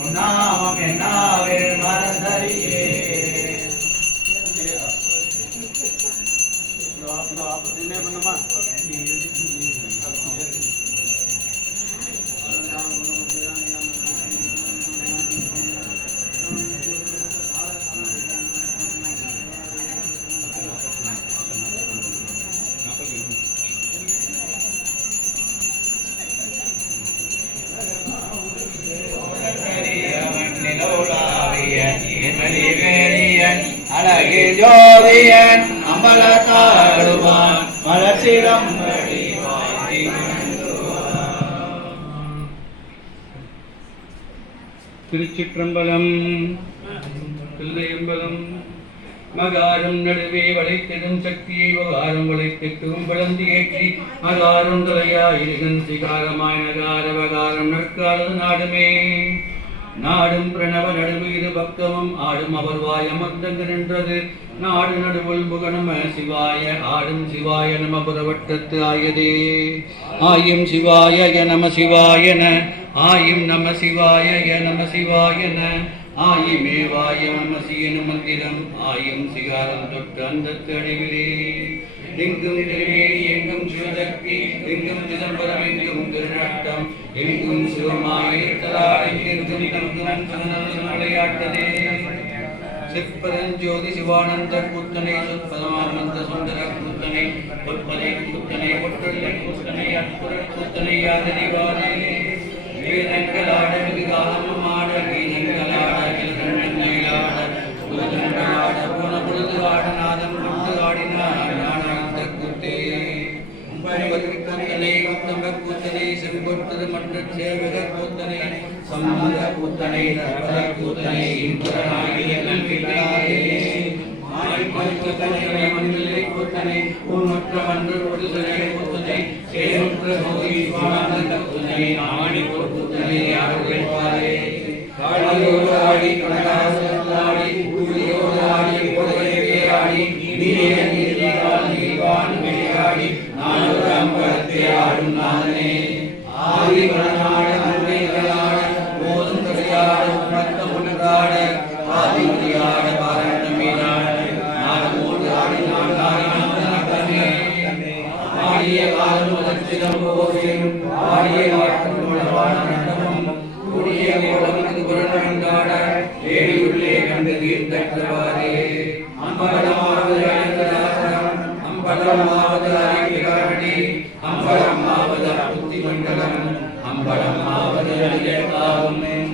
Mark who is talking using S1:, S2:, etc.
S1: உன்னாமம் என்னாவில் மறந்தறியே அழகில் ஜோதியன் அம்பலத்தாடுவான். மலர்ச்சிலம்
S2: திருச்சிற்றம்பலம் தில்லையம்பலம் மகாரம் நடுவே வளைத்திடும் சக்தியை வகாரம் வளைத்திட்டும் வளர்ந்து ஏற்றி மகாரம் தலையாயிருகன் சிகாரமாய் நகார வகாரம் நற்காலது நாடுமே. நாடும் பிரணவ நடுவு இரு பக்கமும் ஆடும் அவர் வாய் அமர்ந்தங்கு நின்றது. நாடு நடுவுள் முகநம சிவாய ஆடும் சிவாய நம புறவட்டத்து ஆயதே. ஆயும் சிவாய நம சிவாயன ஆயும் நம சிவாய நம சிவாயன ஆயிமேவாய நமசி எனும் மந்திரம் ஆயும் சிகாரம் தொட்டு அந்த தடைவிலே எங்கும் திருமேனி எங்கும் சிவதக்தி எங்கும் சிதம்பரம் எங்கும் திருநட்டம் எங்கும் சிவமாயிருத்தலால் விளையாட்டதே சிற்பரஞ்சோதி சிவானந்த கூத்தனை சொற்பதமானந்த சுந்தர கூத்தனை பொற்பதை கூத்தனை பொற்றலை கூத்தனை அற்புத கூத்தனை யாதனைவாதே வேதங்களாட மிகு ஆட கீதங்களாட கிழக்கண்ணாட பூதங்களாட போன பொழுது ஆடநாதம் கொண்டு ஆடினார் ஞானானந்த கூத்தே. கூத்தனை செங்கொத்தது கூத்தனை மற்ற சேவக கூத்தனை சம்மத கூத்தனை நற்பத கூத்தனை இன்புறனாகிய நம்பிக்கையே மண்ணிலை கூத்தனை உன்மற்ற மன்று கூத்தனை சேருற்ற நோய் சுவானந்த கூத்தனை கூத்தனை ஆடி கனகாசனத்தில் ஆடி கூலியோடு ஆடி ஆடி நீரே நானூறு அம்பலத்தை ஆடும் நாதனே. ஆதி வளநாட அன்னைகளாட போதும் கடையாட உணர்த்த ஆதி ஆடி ஆடிய காலம் முதற்சிதம் ஆடிய உணவான கூடிய ஏடி உள்ளே கண்டு அம்பலமாவது அம்பலமாவது அறிவிகாரணி அம்பலமாவது புத்திமண்டலம் அம்பலம் ஆவது அடியாவும்